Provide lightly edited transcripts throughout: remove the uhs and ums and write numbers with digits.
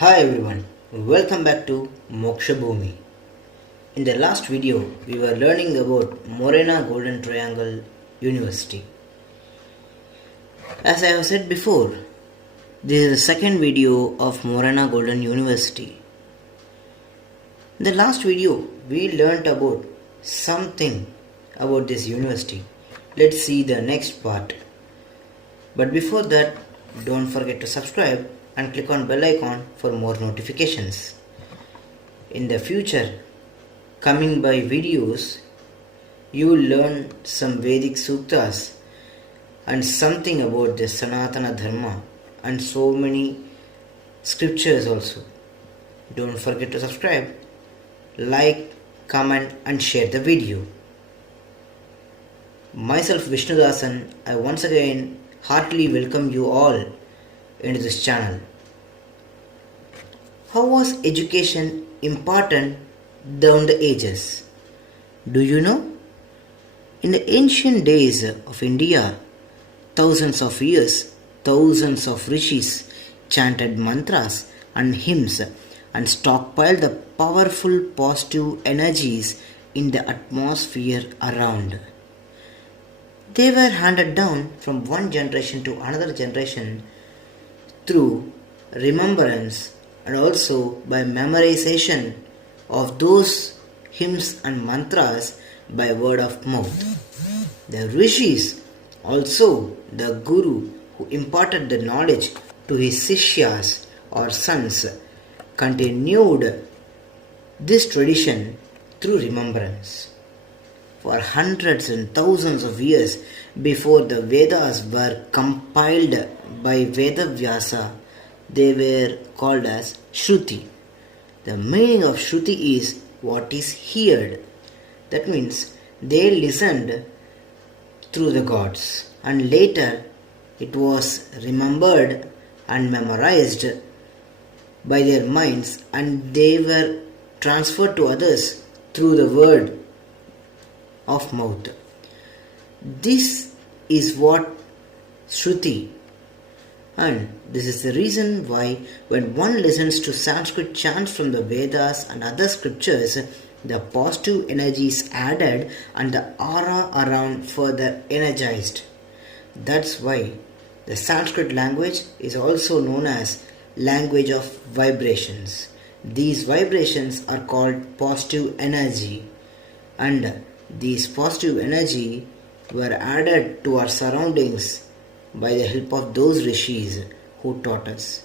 Hi everyone, welcome back to Moksha Bhumi. In the last video, we were learning about Morena Golden University. As I have said before, this is the second video of Morena Golden University. In the last video, we learnt about something about this university. Let's see the next part. But before that, don't forget to subscribe and click on bell icon for more notifications. In the future, coming by videos, you will learn some Vedic Suktas and something about the Sanatana Dharma and so many scriptures also. Don't forget to subscribe, like, comment and share the video. Myself Vishnudasan, I once again heartily welcome you all into this channel. How was education important down the ages? Do you know? In the ancient days of India, thousands of years, thousands of rishis chanted mantras and hymns and stockpiled the powerful positive energies in the atmosphere around. They were handed down from one generation to another generation through remembrance and also by memorization of those hymns and mantras by word of mouth. The rishis, also the guru who imparted the knowledge to his sishyas or sons, continued this tradition through remembrance. For hundreds and thousands of years before the Vedas were compiled by Vedavyasa, they were called as Shruti. The meaning of Shruti is what is heard. That means they listened through the gods and later it was remembered and memorized by their minds and they were transferred to others through the word of mouth. This is what Shruti, and this is the reason why when one listens to Sanskrit chants from the Vedas and other scriptures, the positive energy is added and the aura around further energized. That's why the Sanskrit language is also known as language of vibrations. These vibrations are called positive energy, and these positive energy were added to our surroundings by the help of those rishis who taught us.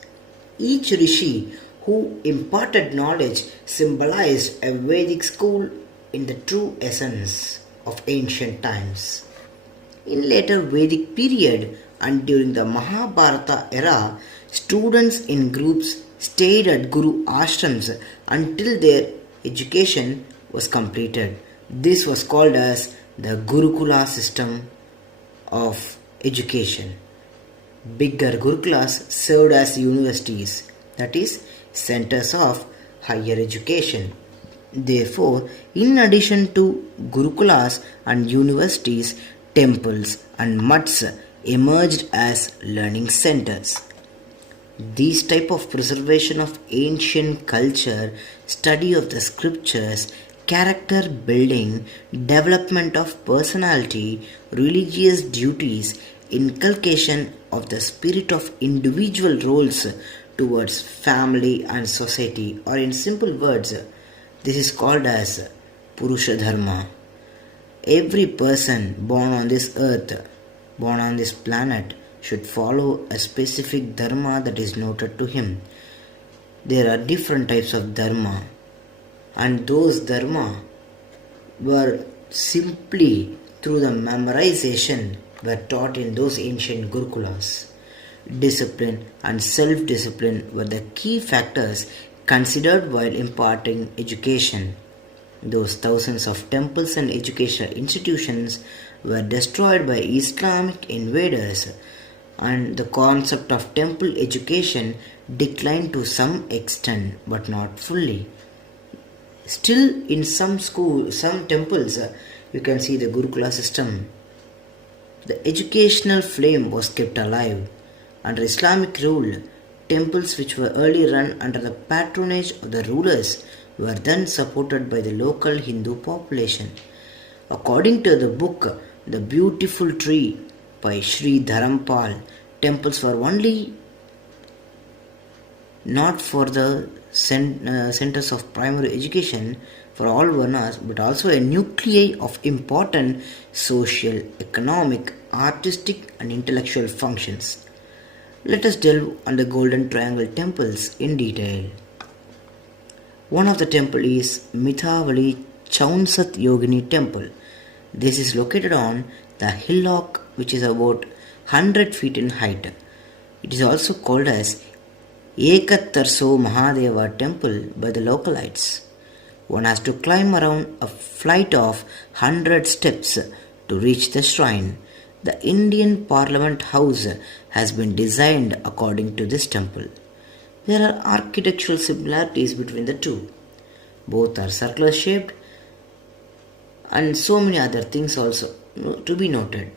Each rishi who imparted knowledge symbolized a Vedic school in the true essence of ancient times. In later Vedic period and during the Mahabharata era, students in groups stayed at Guru ashrams until their education was completed. This was called as the Gurukula System of education. Bigger Gurukulas served as universities, that is, centers of higher education. Therefore, in addition to Gurukulas and universities, temples and mutts emerged as learning centers. These type of preservation of ancient culture, study of the scriptures, character building, development of personality, religious duties, inculcation of the spirit of individual roles towards family and society, or in simple words, this is called as Purusha Dharma. Every person born on this earth, born on this planet, should follow a specific dharma that is noted to him. There are different types of dharma, and those dharma were simply through the memorization were taught in those ancient Gurukulas. Discipline and self-discipline were the key factors considered while imparting education. Those thousands of temples and educational institutions were destroyed by Islamic invaders, and the concept of temple education declined to some extent but not fully. Still, in some temples, you can see the Gurukula system. The educational flame was kept alive. Under Islamic rule, Temples which were early run under the patronage of the rulers were then supported by the local Hindu population. According to the book The Beautiful Tree by Sri Dharampal, temples were only not for the centers of primary education for all varnas, but also a nuclei of important social, economic, artistic, and intellectual functions. Let us delve on the Golden Triangle temples in detail. One of the temple is Mithawali Chaunsat Yogini Temple. This is located on the hillock which is about 100 feet in height. It is also called as Ekattarso Mahadeva Temple by the localites. One has to climb around a flight of 100 steps to reach the shrine. The Indian Parliament House has been designed according to this temple. There are architectural similarities between the two. Both are circular shaped and so many other things also to be noted.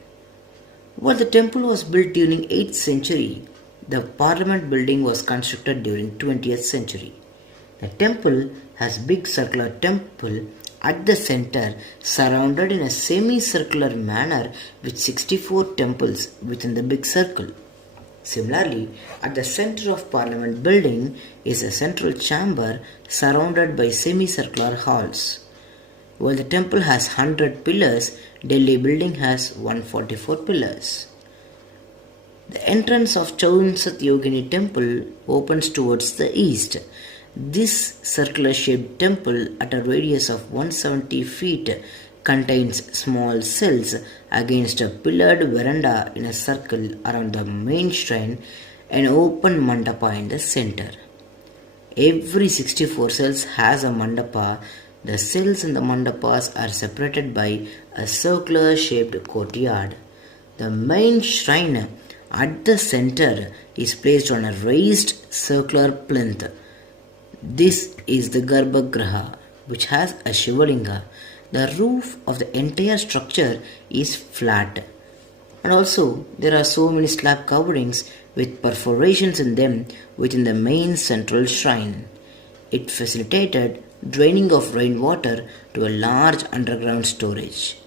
While the temple was built during 8th century, the parliament building was constructed during 20th century. The temple has big circular temple at the center surrounded in a semicircular manner with 64 temples within the big circle. Similarly, at the center of Parliament building is a central chamber surrounded by semicircular halls. While the temple has 100 pillars, Delhi building has 144 pillars. The entrance of Chaunsat Yogini temple opens towards the east. This circular shaped temple at a radius of 170 feet contains small cells against a pillared veranda in a circle around the main shrine, an open mandapa in the center. Every 64 cells has a mandapa. The cells in the mandapas are separated by a circular shaped courtyard. The main shrine at the center is placed on a raised circular plinth. This is the Garbhagriha, which has a Shivalinga. The roof of the entire structure is flat, and also there are so many slab coverings with perforations in them within the main central shrine. It facilitated draining of rainwater to a large underground storage.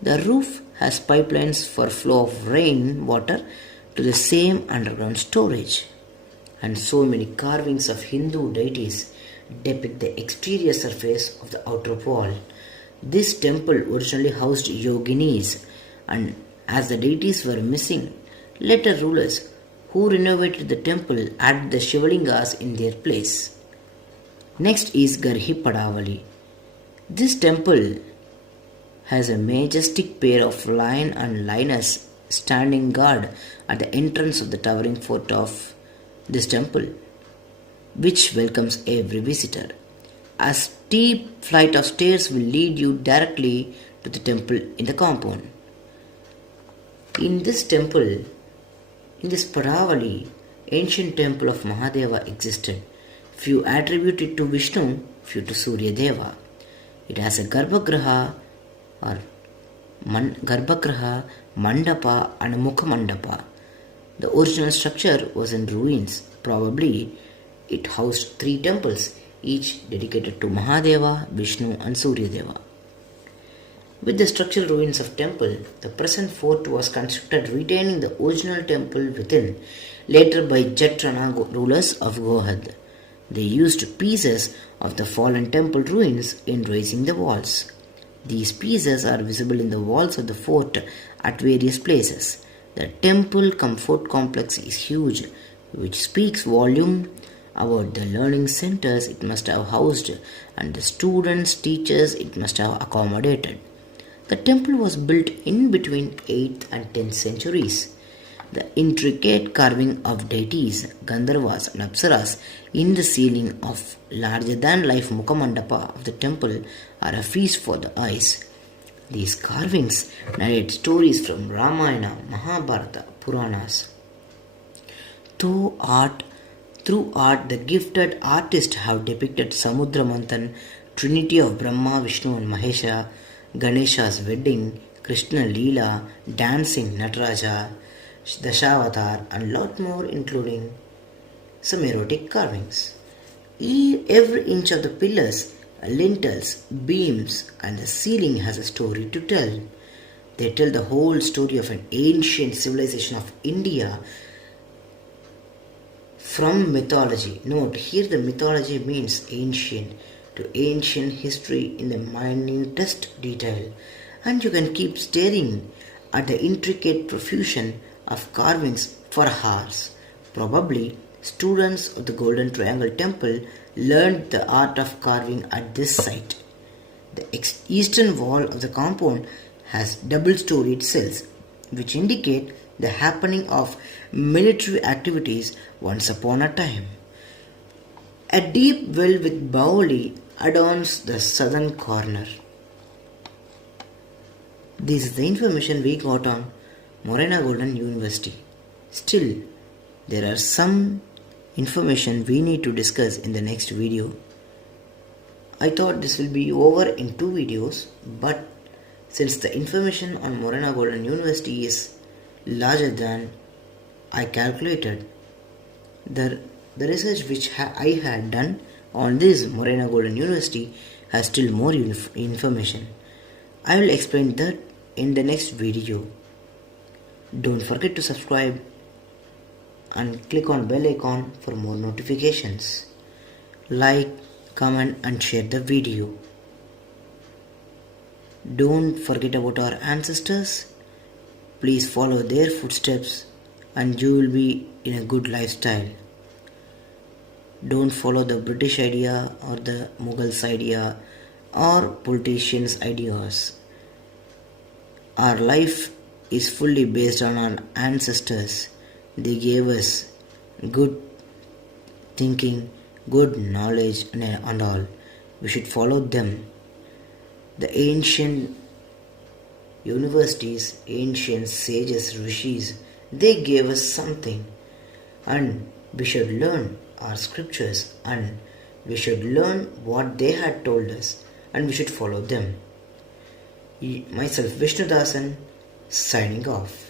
The roof has pipelines for flow of rain water to the same underground storage. And so many carvings of Hindu deities depict the exterior surface of the outer wall. This temple originally housed yoginis, and as the deities were missing, later rulers who renovated the temple added the Shivalingas in their place. Next is Garhi Padavali. This temple has a majestic pair of lion and lioness standing guard at the entrance of the towering fort of this temple, which welcomes every visitor. A steep flight of stairs will lead you directly to the temple in the compound. In this Padavali, ancient temple of Mahadeva existed. Few attribute it to Vishnu, few to Surya Deva. It has a Garbhagriha or Garbhagriha, Mandapa and a Mukha Mandapa. The original structure was in ruins. Probably it housed 3 temples, each dedicated to Mahadeva, Vishnu and Surya Deva. With the structural ruins of temple, the present fort was constructed retaining the original temple within, later by Jatrana rulers of Gohad. They used pieces of the fallen temple ruins in raising the walls. These pieces are visible in the walls of the fort at various places. The temple fort complex is huge, which speaks volume about the learning centers it must have housed and the students, teachers it must have accommodated. The temple was built in between 8th and 10th centuries. The intricate carving of deities, Gandharvas and Apsaras in the ceiling of larger-than-life Mukhamandapa of the temple are a feast for the eyes. These carvings narrate stories from Ramayana, Mahabharata, Puranas. Through art, the gifted artists have depicted Samudra Manthan, Trinity of Brahma, Vishnu and Mahesha, Ganesha's wedding, Krishna Leela, dancing Nataraja, Dashavatar and lot more, including some erotic carvings. Every inch of the pillars, lintels, beams, and the ceiling has a story to tell. They tell the whole story of an ancient civilization of India from mythology. Note here the mythology means ancient to ancient history in the minutest detail, and you can keep staring at the intricate profusion of carvings for hours. Probably students of the Golden Triangle Temple learned the art of carving at this site. The eastern wall of the compound has double-storied cells, which indicate the happening of military activities once upon a time. A deep well with Baoli adorns the southern corner. This is the information we got on Morena Golden University. Still, there are some information we need to discuss in the next video. I thought this will be over in 2 videos, but since the information on Morena Golden University is larger than I calculated, the research which I had done on this Morena Golden University has still more information. I will explain that in the next video. Don't forget to subscribe and click on bell icon for more notifications. Like, comment and share the video. Don't forget about our ancestors. Please follow their footsteps and you will be in a good lifestyle. Don't follow the British idea or the Mughals idea or politicians' ideas. Our life is fully based on our ancestors. They gave us good thinking, good knowledge and all. We should follow them. The ancient universities, ancient sages, rishis, they gave us something, and we should learn our scriptures and we should learn what they had told us and we should follow them. Myself Vishnu Dasan, signing off.